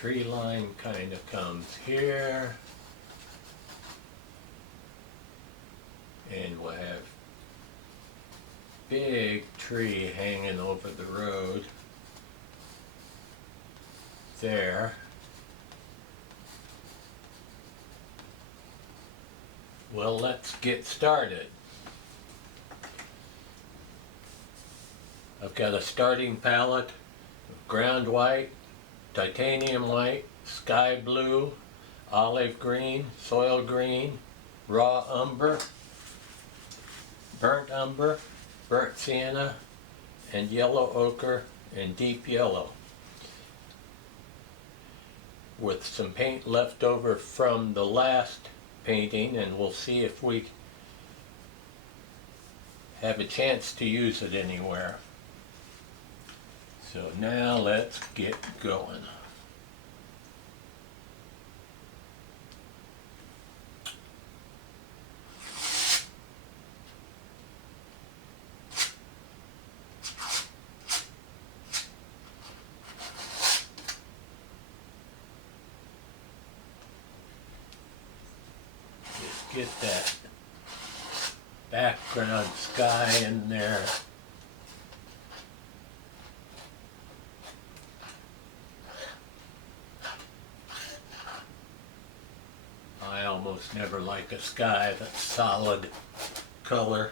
tree line kind of comes here, and we'll have big tree hanging over the road there. Well, let's get started. I've got a starting palette of ground white, titanium white, sky blue, olive green, soil green, raw umber, burnt sienna, and yellow ochre and deep yellow, with some paint left over from the last painting, and we'll see if we have a chance to use it anywhere. So now let's get going. Get that background sky in there. I almost never like a sky that's solid color.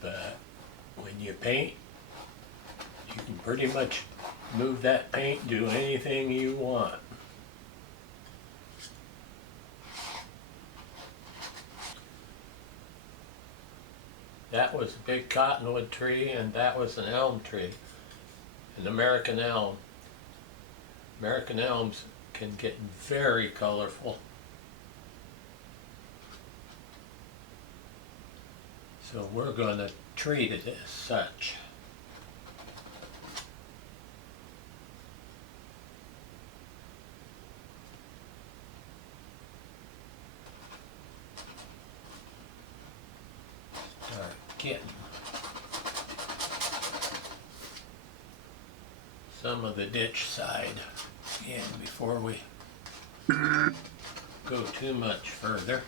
But when you paint, you can pretty much move that paint, do anything you want. That was a big cottonwood tree, and that was an elm tree, an American elm. American elms can get very colorful. So we're going to treat it as such. Start getting some of the ditch side in before we go too much further.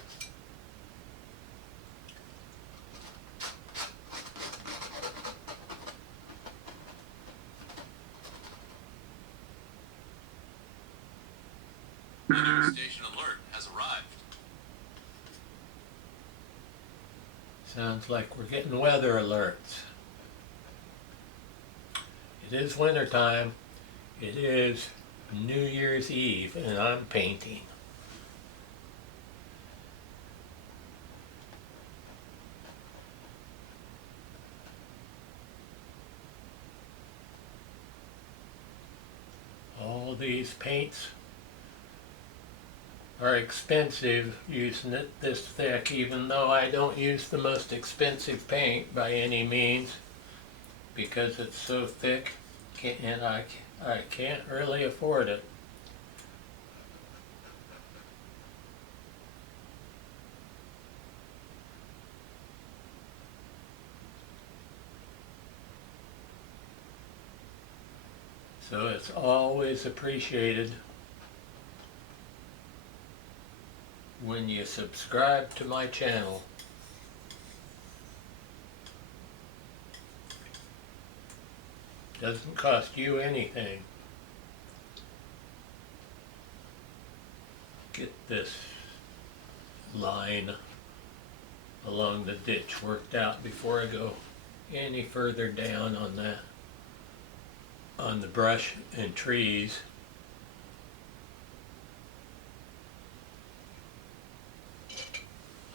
Weather station alert has arrived. Sounds like we're getting weather alerts. It is winter time. It is New Year's Eve, and I'm painting. All these paints are expensive using it this thick, even though I don't use the most expensive paint by any means, because it's so thick and I can't really afford it. So it's always appreciated when you subscribe to my channel. Doesn't cost you anything. Get this line along the ditch worked out before I go any further down on that, on the brush and trees.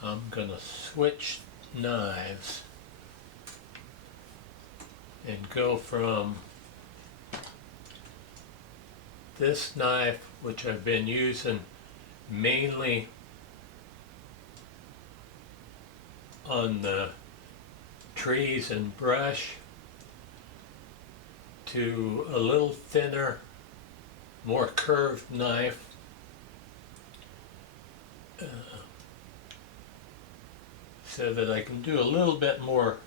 I'm gonna switch knives and go from this knife, which I've been using mainly on the trees and brush, to a little thinner more curved knife. So that I can do a little bit more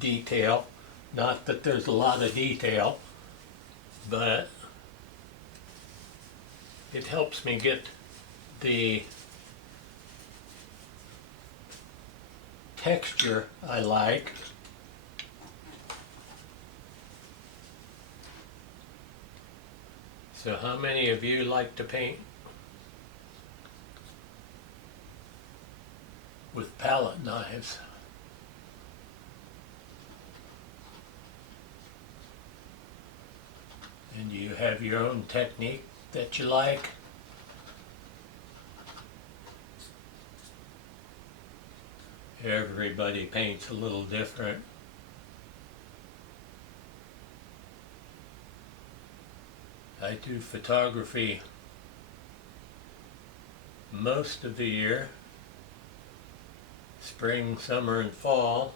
detail. Not that there's a lot of detail, but it helps me get the texture I like. So how many of you like to paint with palette knives? And do you have your own technique that you like? Everybody paints a little different. I do photography most of the year, spring, summer, and fall,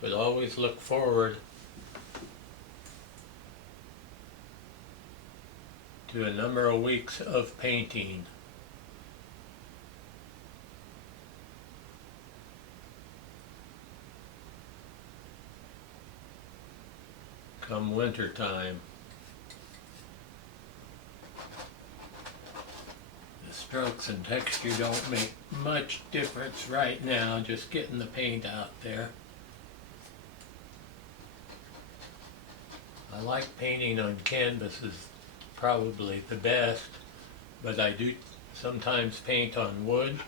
but always look forward to a number of weeks of painting. Come winter time. The strokes and texture don't make much difference right now, just getting the paint out there. I like painting on canvases, probably the best, but I do sometimes paint on wood,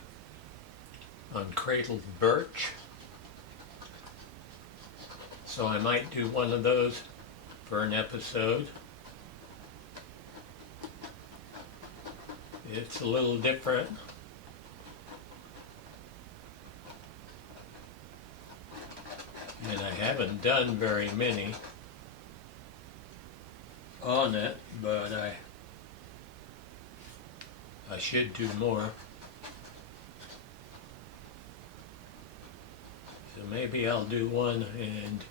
on cradled birch. So I might do one of those for an episode. It's a little different. And I haven't done very many on it, but I should do more. So maybe I'll do one and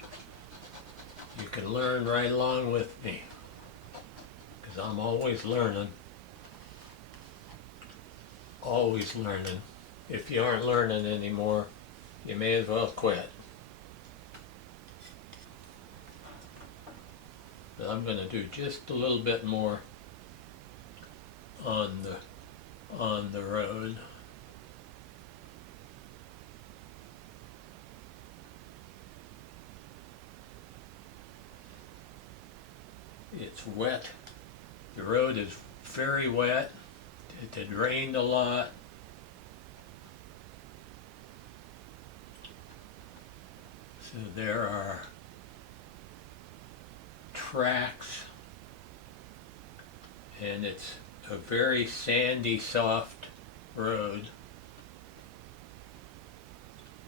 you can learn right along with me, because I'm always learning. Always learning. If you aren't learning anymore, you may as well quit. But I'm going to do just a little bit more on the road. It's wet. The road is very wet. It had rained a lot. So there are tracks, and it's a very sandy, soft road.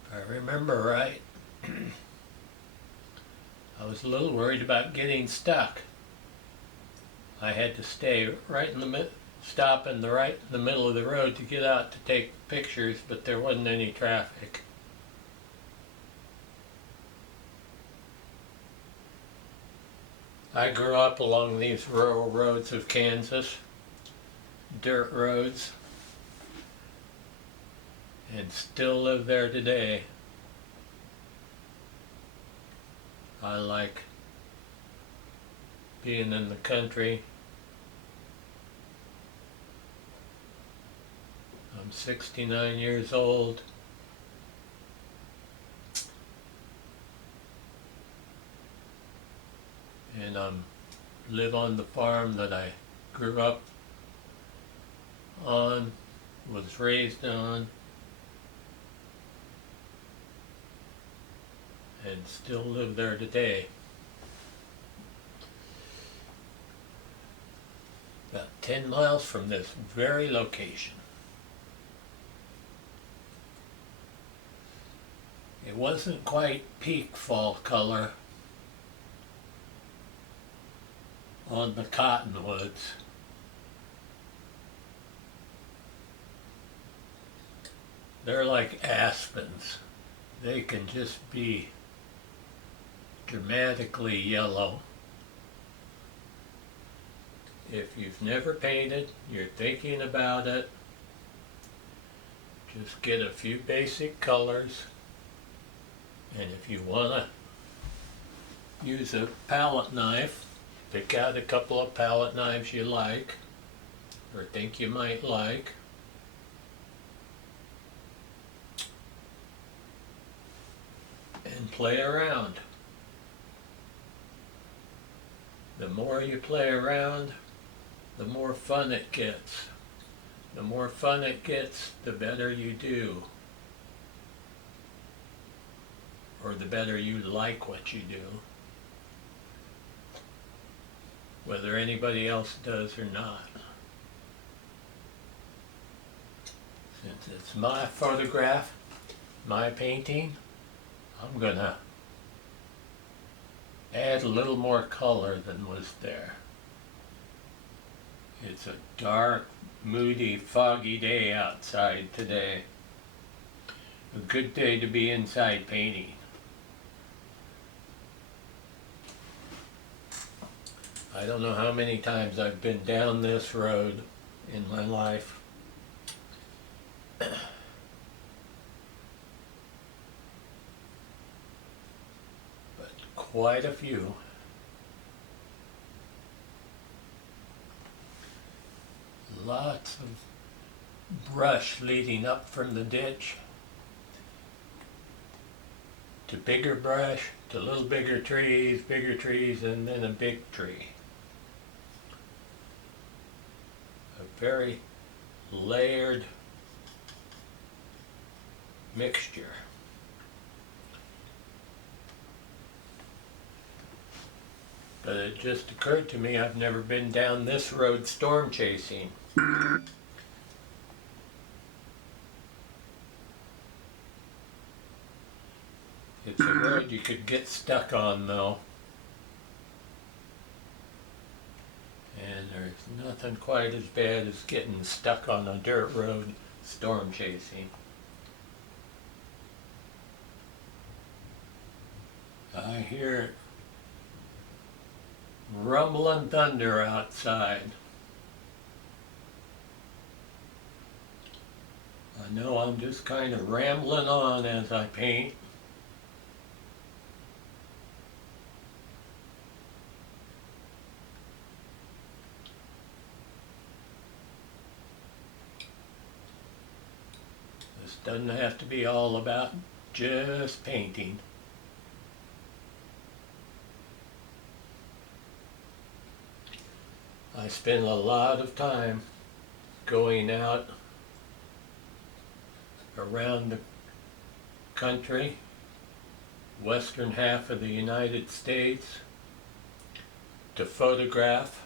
If I remember right, I was a little worried about getting stuck. I had to stay right in the stop in the middle of the road to get out to take pictures, but there wasn't any traffic. I grew up along these rural roads of Kansas, dirt roads, and still live there today. I like being in the country. I'm 69 years old. And I live on the farm that I grew up on, was raised on, and still live there today. About 10 miles from this very location. It wasn't quite peak fall color on the cottonwoods. They're like aspens. They can just be dramatically yellow. if you've never painted, you're thinking about it, just get a few basic colors, and if you want to use a palette knife, pick out a couple of palette knives you like or think you might like. And play around. The more you play around, the more fun it gets. The more fun it gets, the better you do. Or the better you like what you do. Whether anybody else does or not. Since it's my photograph, my painting, I'm gonna add a little more color than was there. It's a dark, moody, foggy day outside today. A good day to be inside painting. I don't know how many times I've been down this road in my life. Quite a few. Lots of brush leading up from the ditch to bigger brush, to little bigger trees, and then a big tree. A very layered mixture. But it just occurred to me I've never been down this road storm chasing. It's a road you could get stuck on though. And there's nothing quite as bad as getting stuck on a dirt road storm chasing. I hear it. Rumbling thunder outside. I know I'm just kind of rambling on as I paint. This doesn't have to be all about just painting. I spend a lot of time going out around the country, western half of the United States, to photograph.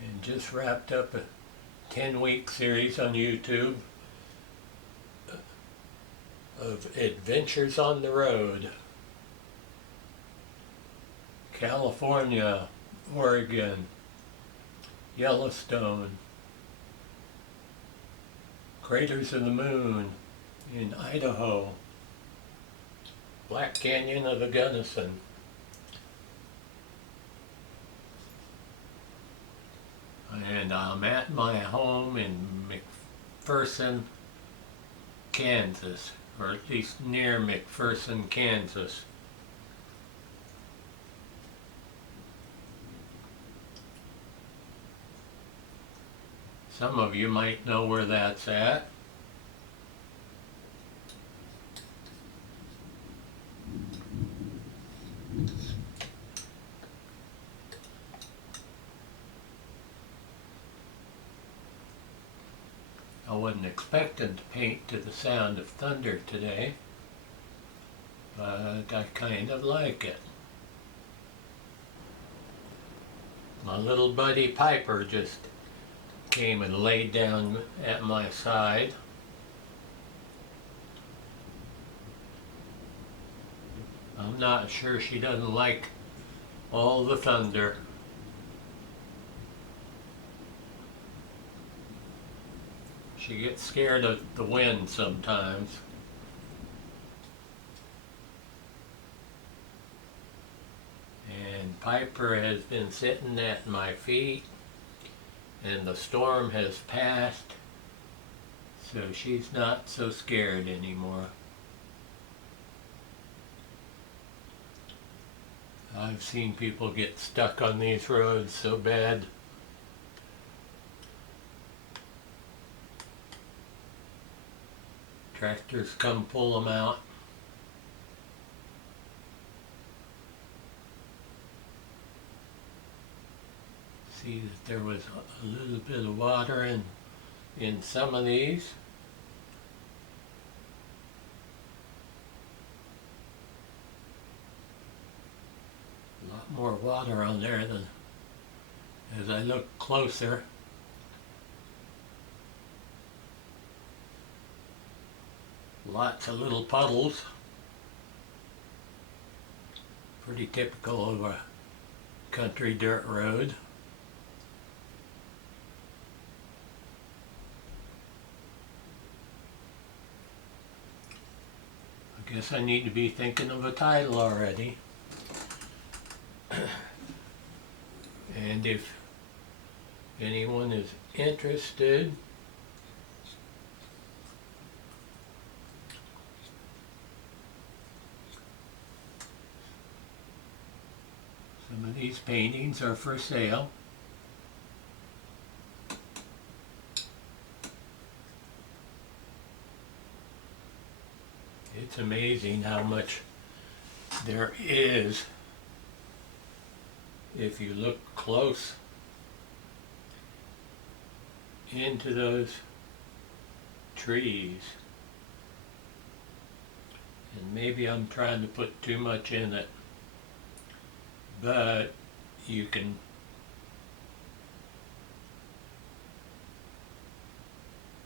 And just wrapped up a 10-week series on YouTube of adventures on the road. California, Oregon, Yellowstone, Craters of the Moon in Idaho, Black Canyon of the Gunnison, and I'm at my home in McPherson, Kansas, or at least near McPherson, Kansas. Some of you might know where that's at. I wasn't expecting to paint to the sound of thunder today, but I kind of like it. My little buddy Piper just came and laid down at my side. I'm not sure she doesn't like all the thunder. She gets scared of the wind sometimes. And Piper has been sitting at my feet, and the storm has passed, so she's not so scared anymore. I've seen people get stuck on these roads so bad. Tractors come pull them out. See that there was a little bit of water in some of these. A lot more water on there than as I look closer. Lots of little puddles. Pretty typical of a country dirt road. I guess I need to be thinking of a title already. And if anyone is interested, some of these paintings are for sale. It's amazing how much there is if you look close into those trees. And maybe I'm trying to put too much in it, but you can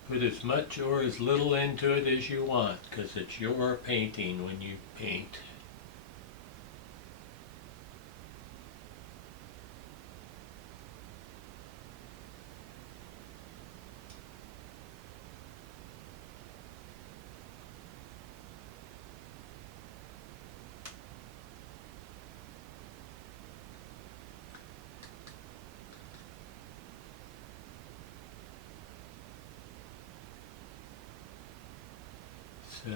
put as much or as little into it as you want, because it's your painting when you paint. So